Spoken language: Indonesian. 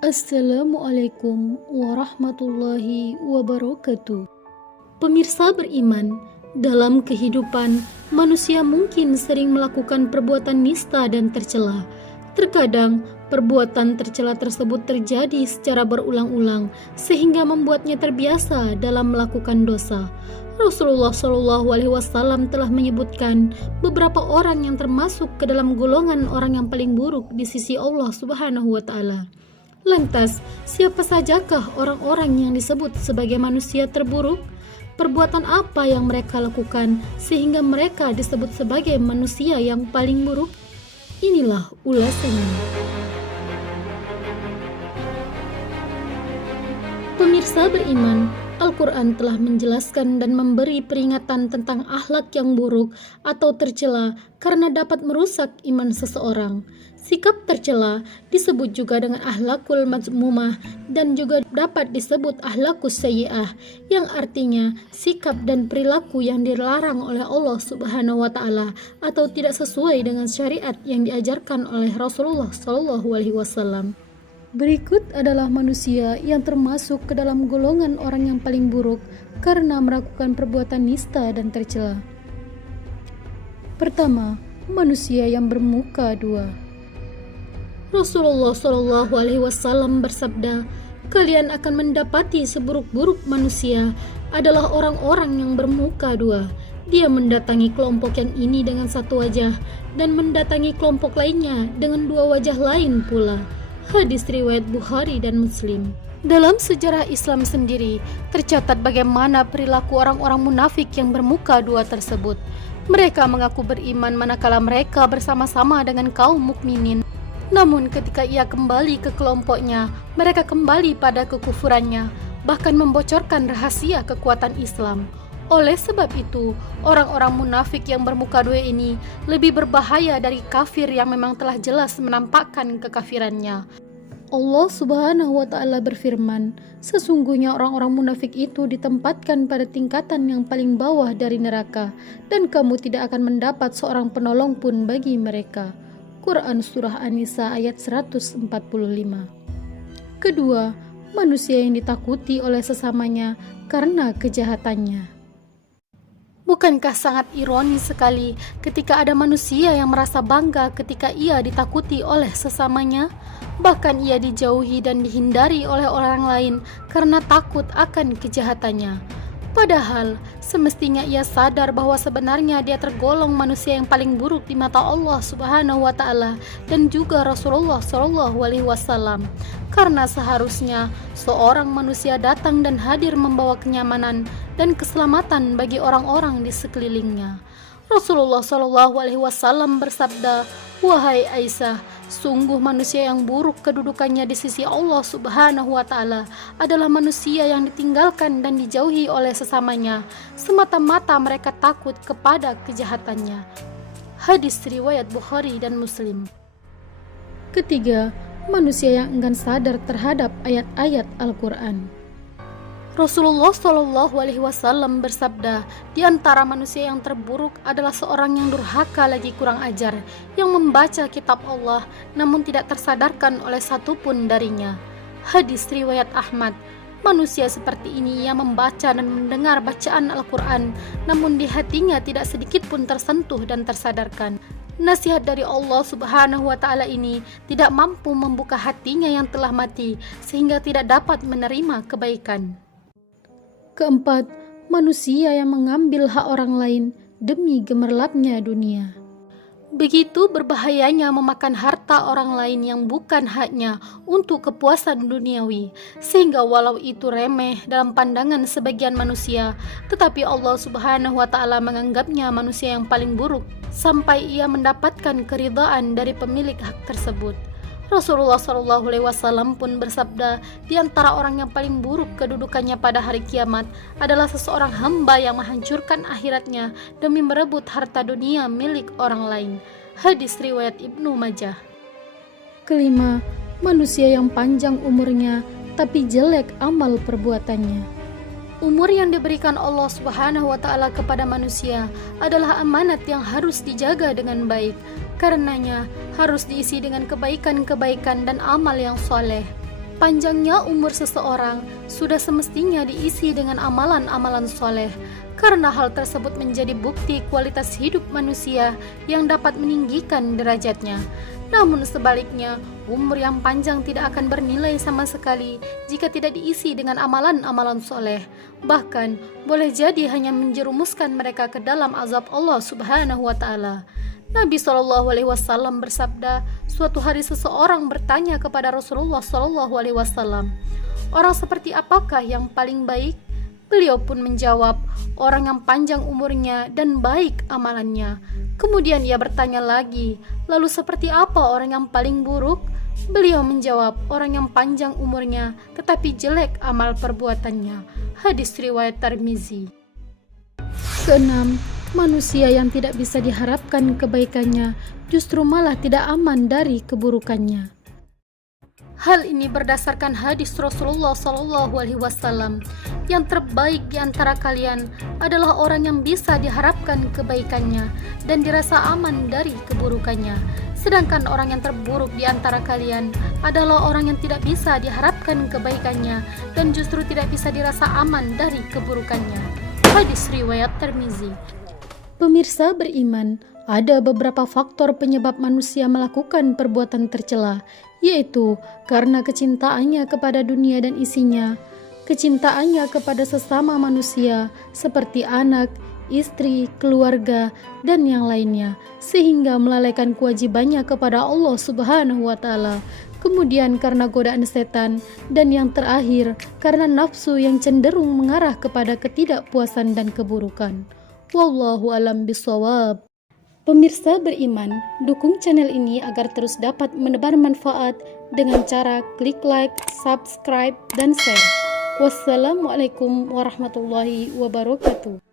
Assalamualaikum warahmatullahi wabarakatuh. Pemirsa beriman, dalam kehidupan, manusia mungkin sering melakukan perbuatan nista dan tercela. Terkadang, perbuatan tercela tersebut terjadi secara berulang-ulang sehingga membuatnya terbiasa dalam melakukan dosa. Rasulullah SAW telah menyebutkan beberapa orang yang termasuk ke dalam golongan orang yang paling buruk di sisi Allah Subhanahu wa Ta'ala. Lantas, siapa sajakah orang-orang yang disebut sebagai manusia terburuk? Perbuatan apa yang mereka lakukan sehingga mereka disebut sebagai manusia yang paling buruk? Inilah ulasannya. Pemirsa beriman, Al-Quran telah menjelaskan dan memberi peringatan tentang akhlak yang buruk atau tercela karena dapat merusak iman seseorang. Sikap tercela disebut juga dengan akhlakul mazmumah dan juga dapat disebut akhlakus sayyi'ah, yang artinya sikap dan perilaku yang dilarang oleh Allah Subhanahu wa Ta'ala atau tidak sesuai dengan syariat yang diajarkan oleh Rasulullah SAW. Berikut adalah manusia yang termasuk ke dalam golongan orang yang paling buruk karena melakukan perbuatan nista dan tercela. Pertama, manusia yang bermuka dua. Rasulullah SAW bersabda, "Kalian akan mendapati seburuk-buruk manusia adalah orang-orang yang bermuka dua. Dia mendatangi kelompok yang ini dengan satu wajah dan mendatangi kelompok lainnya dengan dua wajah lain pula." Hadis riwayat Bukhari dan Muslim. Dalam sejarah Islam sendiri, tercatat bagaimana perilaku orang-orang munafik yang bermuka dua tersebut. Mereka mengaku beriman manakala mereka bersama-sama dengan kaum mukminin. Namun ketika ia kembali ke kelompoknya, mereka kembali pada kekufurannya, bahkan membocorkan rahasia kekuatan Islam. Oleh sebab itu, orang-orang munafik yang bermuka dua ini lebih berbahaya dari kafir yang memang telah jelas menampakkan kekafirannya. Allah Subhanahu wa Ta'ala berfirman, "Sesungguhnya orang-orang munafik itu ditempatkan pada tingkatan yang paling bawah dari neraka, dan kamu tidak akan mendapat seorang penolong pun bagi mereka." Quran Surah An-Nisa ayat 145. Kedua, manusia yang ditakuti oleh sesamanya karena kejahatannya. Bukankah sangat ironis sekali ketika ada manusia yang merasa bangga ketika ia ditakuti oleh sesamanya? Bahkan ia dijauhi dan dihindari oleh orang lain karena takut akan kejahatannya. Padahal semestinya ia sadar bahwa sebenarnya dia tergolong manusia yang paling buruk di mata Allah Subhanahu wa Ta'ala dan juga Rasulullah SAW. Karena seharusnya seorang manusia datang dan hadir membawa kenyamanan dan keselamatan bagi orang-orang di sekelilingnya. Rasulullah SAW bersabda, "Wahai Aisyah, sungguh manusia yang buruk kedudukannya di sisi Allah Subhanahu wa Ta'ala adalah manusia yang ditinggalkan dan dijauhi oleh sesamanya, semata-mata mereka takut kepada kejahatannya." Hadis riwayat Bukhari dan Muslim. Ketiga, manusia yang enggan sadar terhadap ayat-ayat Al-Quran. Rasulullah SAW bersabda, "Di antara manusia yang terburuk adalah seorang yang durhaka lagi kurang ajar, yang membaca kitab Allah namun tidak tersadarkan oleh satupun darinya." Hadis riwayat Ahmad. Manusia seperti ini yang membaca dan mendengar bacaan Al-Quran, namun di hatinya tidak sedikit pun tersentuh dan tersadarkan. Nasihat dari Allah Subhanahu wa Ta'ala ini tidak mampu membuka hatinya yang telah mati sehingga tidak dapat menerima kebaikan. Keempat, manusia yang mengambil hak orang lain demi gemerlapnya dunia. Begitu berbahayanya memakan harta orang lain yang bukan haknya untuk kepuasan duniawi, sehingga walau itu remeh dalam pandangan sebagian manusia, tetapi Allah Subhanahu wa Ta'ala menganggapnya manusia yang paling buruk sampai ia mendapatkan keridhaan dari pemilik hak tersebut. Rasulullah SAW pun bersabda, "Di antara orang yang paling buruk kedudukannya pada hari kiamat adalah seseorang hamba yang menghancurkan akhiratnya demi merebut harta dunia milik orang lain." Hadis riwayat Ibnu Majah. Kelima, manusia yang panjang umurnya tapi jelek amal perbuatannya. Umur yang diberikan Allah Subhanahu wa Ta'ala kepada manusia adalah amanat yang harus dijaga dengan baik. Karenanya harus diisi dengan kebaikan-kebaikan dan amal yang soleh. Panjangnya umur seseorang sudah semestinya diisi dengan amalan-amalan soleh, karena hal tersebut menjadi bukti kualitas hidup manusia yang dapat meninggikan derajatnya. Namun sebaliknya, umur yang panjang tidak akan bernilai sama sekali jika tidak diisi dengan amalan-amalan soleh. Bahkan, boleh jadi hanya menjerumuskan mereka ke dalam azab Allah Subhanahu wa Ta'ala. Nabi SAW bersabda, suatu hari seseorang bertanya kepada Rasulullah SAW, orang seperti apakah yang paling baik? Beliau pun menjawab, orang yang panjang umurnya dan baik amalannya. Kemudian ia bertanya lagi, lalu seperti apa orang yang paling buruk? Beliau menjawab, orang yang panjang umurnya tetapi jelek amal perbuatannya. Hadis riwayat Tirmizi. Keenam, manusia yang tidak bisa diharapkan kebaikannya justru malah tidak aman dari keburukannya. Hal ini berdasarkan hadis Rasulullah SAW, yang terbaik di antara kalian adalah orang yang bisa diharapkan kebaikannya dan dirasa aman dari keburukannya. Sedangkan orang yang terburuk di antara kalian adalah orang yang tidak bisa diharapkan kebaikannya dan justru tidak bisa dirasa aman dari keburukannya. Hadis riwayat Tirmizi. Pemirsa beriman, ada beberapa faktor penyebab manusia melakukan perbuatan tercela, yaitu karena kecintaannya kepada dunia dan isinya, kecintaannya kepada sesama manusia seperti anak, istri, keluarga, dan yang lainnya, sehingga melalaikan kewajibannya kepada Allah Subhanahu wa Ta'ala. Kemudian karena godaan setan, dan yang terakhir karena nafsu yang cenderung mengarah kepada ketidakpuasan dan keburukan. Wallahu alam bisawab. Pemirsa beriman, dukung channel ini agar terus dapat menebar manfaat dengan cara klik like, subscribe, dan share. Wassalamualaikum warahmatullahi wabarakatuh.